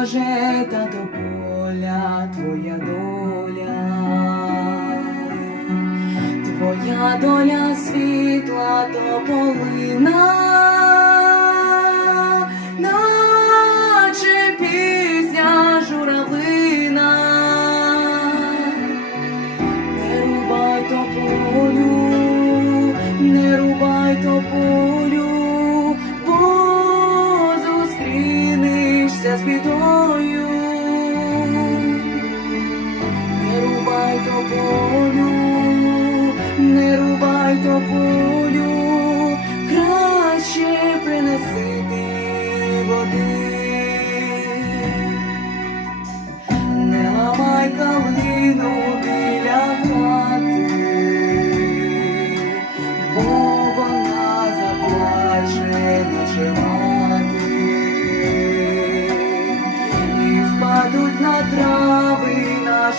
може, та до поля твоя доля, твоя доля світла то полина. has been done.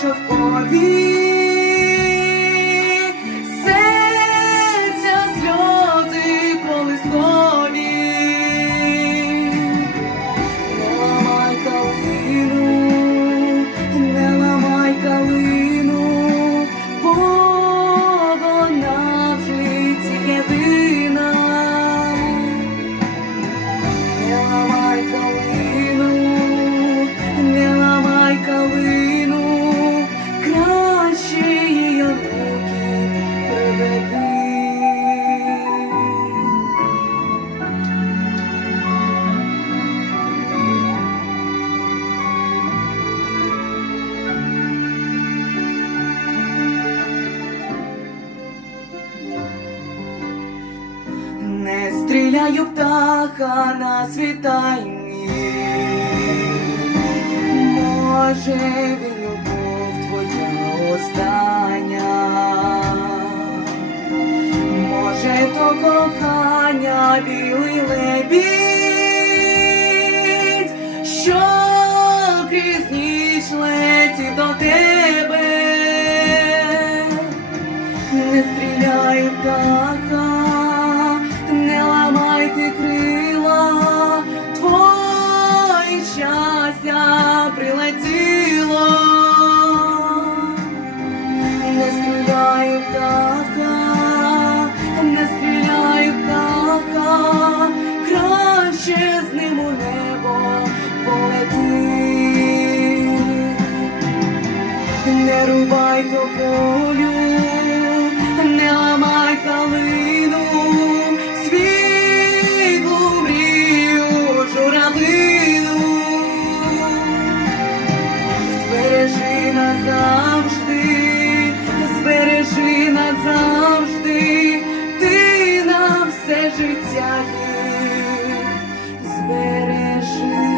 of all the Гуляю птаха на світанні, може він любов твоя остання, може, то кохання білий лебідь, що крізь ніч летів до тебе. рубай тополю, не ламай калину, світлу мрію, журавину, збережи назавжди, збережи назавжди, ти на все життя їх збережи.